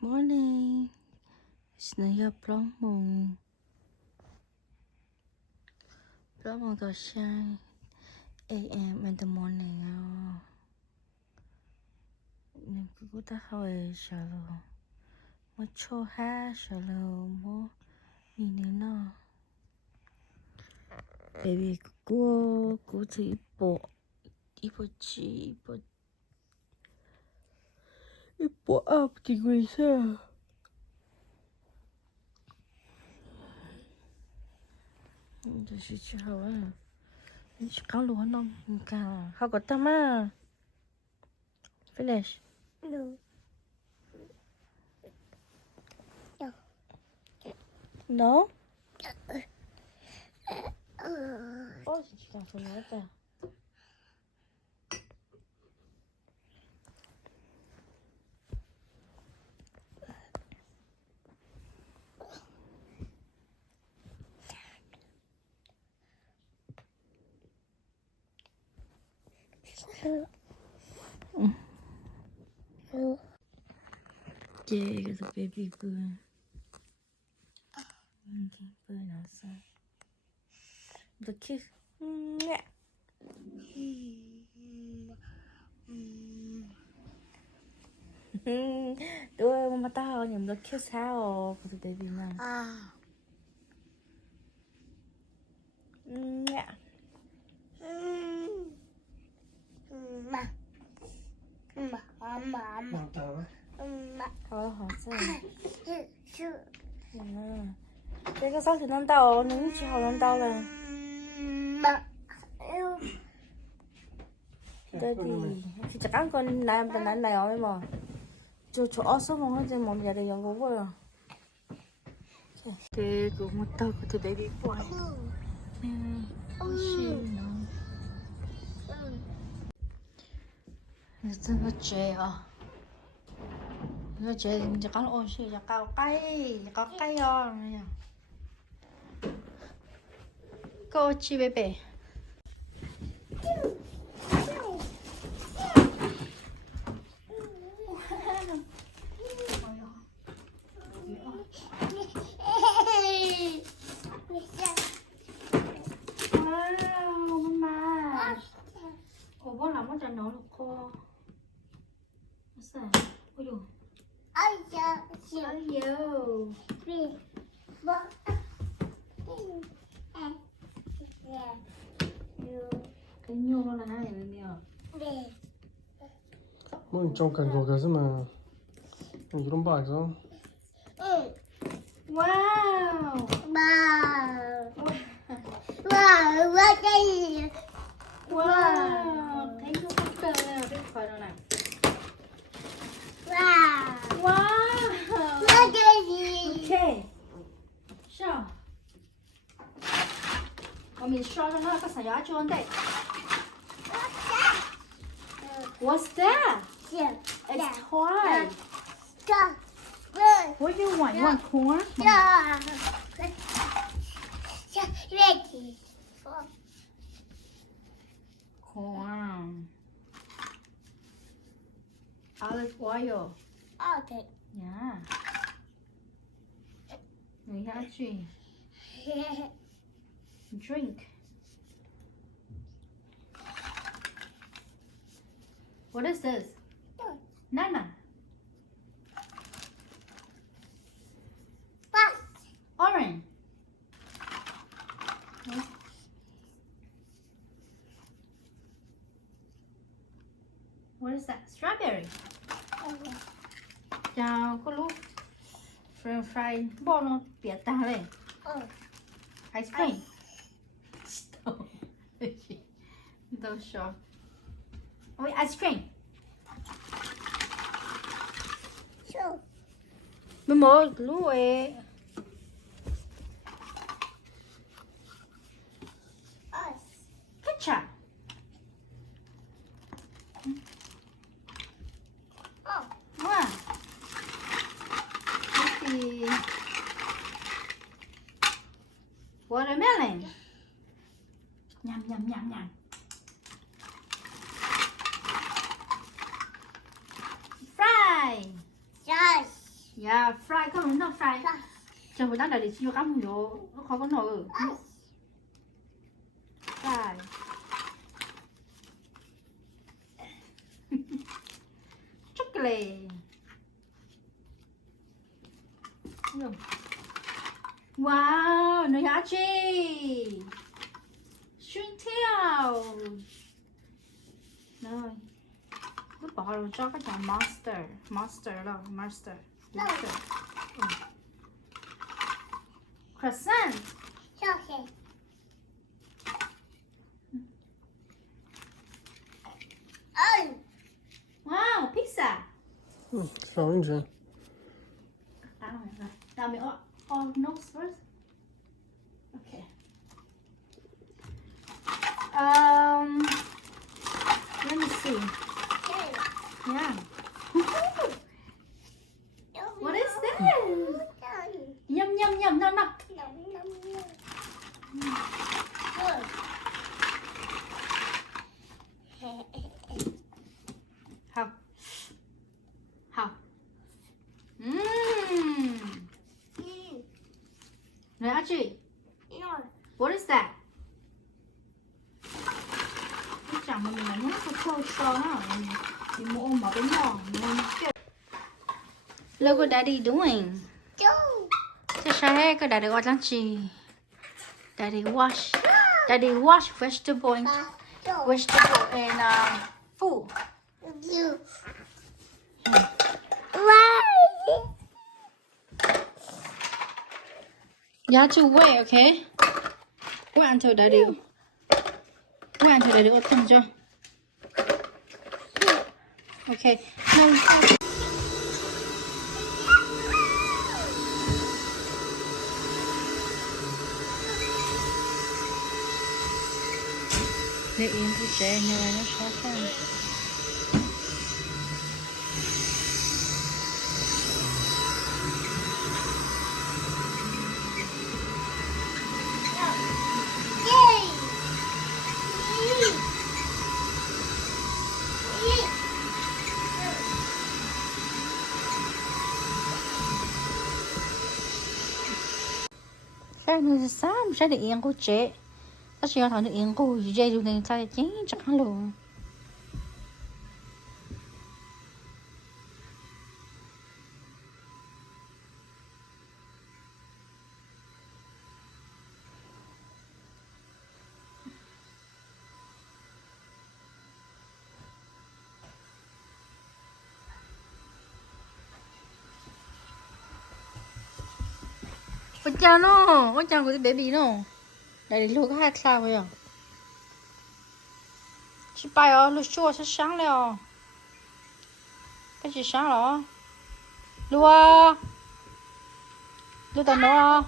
Morning. It's now your plum to shine a.m. in the morning. Cứ ta hỏi shalom. Một chỗ ha shalom. Một nhìn nó. Baby cô chỉ bộ chỉ bộ ấp thì người sao?这是吃好啊！你去刚录完了，你看，好个大嘛 ？Finish. No. No? Oh, chị cảm thấy nói ra. Yeah, the baby bird. Bird outside. The kiss. Yeah. Đứa mà tao nhầm the kiss how for the baby man. Yeah. Thôi họ sao? Cái sao thì nó đau, nó chỉ họ nó đau là. Daddy, thì chắc ăn con làm cái này rồi mà. Cho ở số mà nó một giờ để dùng cái rồi. Thế cũng một tao của the baby boy. Nó có trẻ à? Nó trẻ thì chắc ăn ổn xí, chắc cao có cây à? Cô chi bébé. Wow, mama. Cô làm mất nó được cô. Sao? Ôi dồi. Ôi dồi. Cái nhô nó là hai này nè. 뭐 좀 간거 가지마. 이런 거 알죠? Wow. Wow. Thấy nó có cờ này ở bên khỏi đâu này. Wow. Okay. Sure. Mình show cho nó có sản giá cho đây. What's that? It's toy. What do you want? You want corn? Corn. Olive oil. Yeah. We have to drink. What is this? Nana. Orange. What is that? Strawberry. Chào cô lúc French fry bỏ nó bịa ta lên. Ice cream. Stop. Don't show. Wait, ice cream. Mình mua lúa ấy. Ketchup. Wow. Watermelon. Nham. Fry. Yeah, fry có đúng không? Fry. Chờ một lát để chiều cắm vô, khó có nổi. Fry. Chocolate. Wow, nơi hả chị? Xuyên theo. Rồi. Cứ bỏ rồi cho cái chồng Monster đâu, Monster. Croissant. Wow, pizza. 放进去。打没 all nose first. Okay. Let me see. Yeah. What is this? Yum yum yum. No. How? Này Archie. What is that? Cái chẳng mà mình là nhá, có cho nó. Thì mua ôm vào cái nhỏ. Look what Daddy doing. Thế sao hết cái Daddy watch lunch. Daddy wash vegetable and food. You have to wait, okay? Wait until Daddy open cho. Okay. Now để yên cái trẻ như này nó khó khăn. Cái này sao sẽ để yên của trẻ. Nó chỉ thằng được yên của dây dù này sai chính chắc hẳn luôn. What's wrong with the baby no? Đây lúc hai sao vậy? Chị bay ở lúc chua sẽ sáng rồi. Cái gì sáng rồi? Lúa. Lúa tao nó.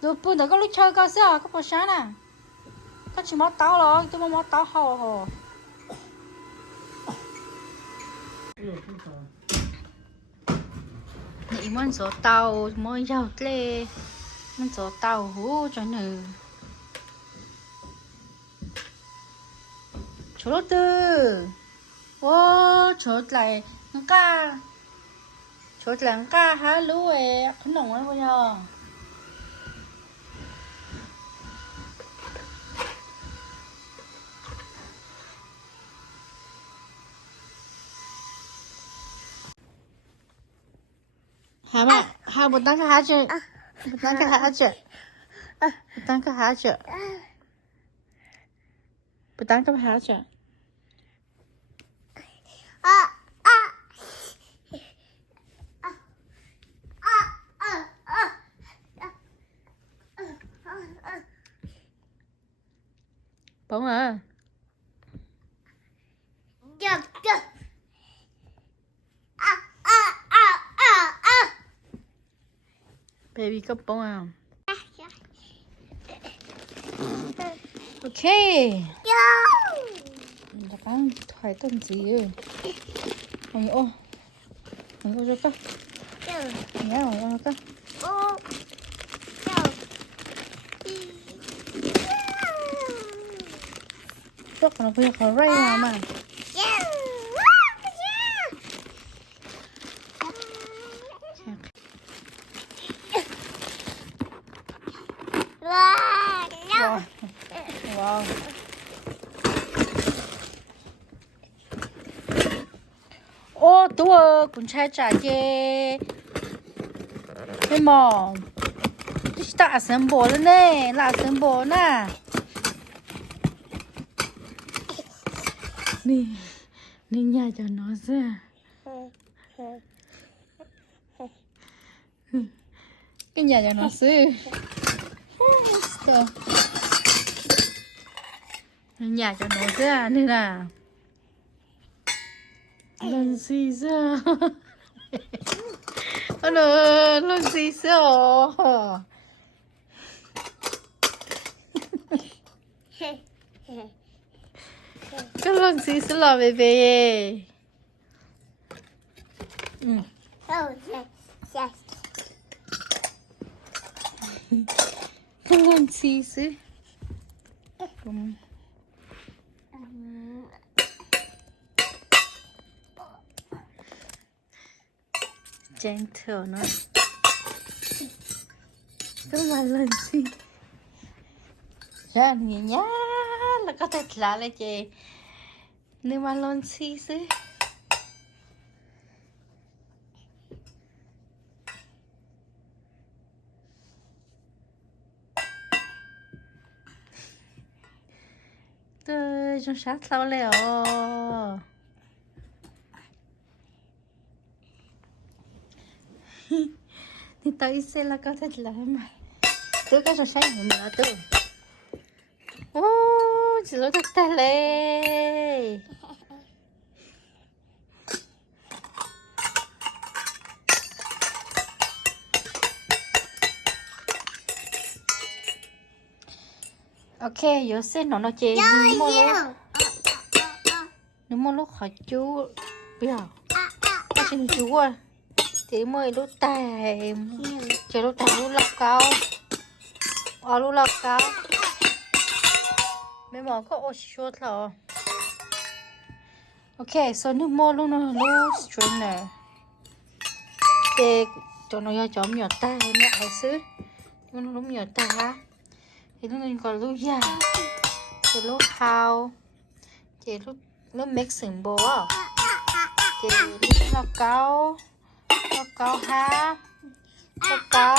Lúa bún tao có lúc chơi cơ sao? Có bao sáng nè. Có chỉ mót táo rồi, tôi mót táo hồ. Nị muốn số tàu mới giàu lê. Muốn số tàu hú cho nữ. Chỗ lô tư. Ô, chỗ lại nâng ca. Chỗ lại nâng ca hả lũ ế. Khấn nồng ấy bây giờ. Hả một tăng cái hả chứ. Một tăng cái hả chứ. Một tăng cái hả chứ. Một tăng cái hả chứ. Bóng à. Baby cấp bóng à. Ok. Đã bán thoải tầm gì rồi. Anh ô cho các. Nhá rồi cho các. Chắc nó phải khó ray mà. ô tua cũng chạy trả chê cái mỏ tạ sân bố lên nè là sân bố nè nè nè nhà cho nó ra cái nhà cho nó sư nhà cho nó ra nên là lần gì ra lần gì ra cái lần gì sẽ là về về cái lần gì sẽ gentle nó cái mà lần gì ra nhỉ nhá là có thể là lại chị nhưng mà lần gì chứ tôi trong sát sao lẹo thì tôi sẽ là có thể là mà tôi có trong sát nữa tôi ô chỉ lo thật ta lệ ok giờ sẽ nó chơi nếu mà lúc khỏi chú bây giờ ta xin chú à thì mới lúc tài chơi lúc tài lúc lọc cao lúc lọc cao mấy món có ô short rồi ok so nước mò luôn nó lúc strainer để cho nó ra chóm nhỏ tay mẹ ai xứ nó lúc nhỏ tay thì nó còn lúc già thì lúc hao thì lúc mixing bowl thì lúc lọc cao ha lọc cao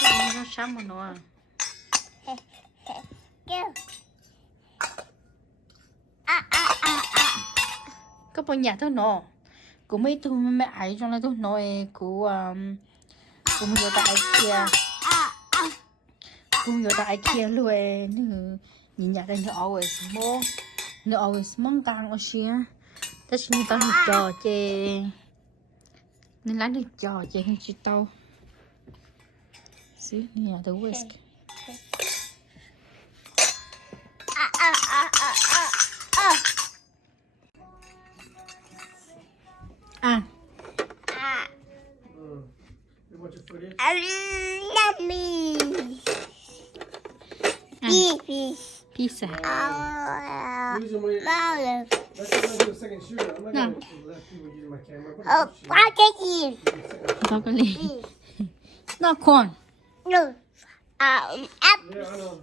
thì nó sáng mà nó có bao nhà thôi nó cũng mấy tôi mẹ ấy trong này tôi nói của cũng nhiều tại kia cũng nhiều tại kia luôn nhìn nhà đây nó always mong càng ở xia tất nhiên tao được trò chê nên lấy được trò chê không chỉ tao xíu nhà tôi whisk pizza. That's what I'm gonna do a second shooter. I'm not gonna let people use my camera. Broccoli. Not corn. No. Yeah, I know.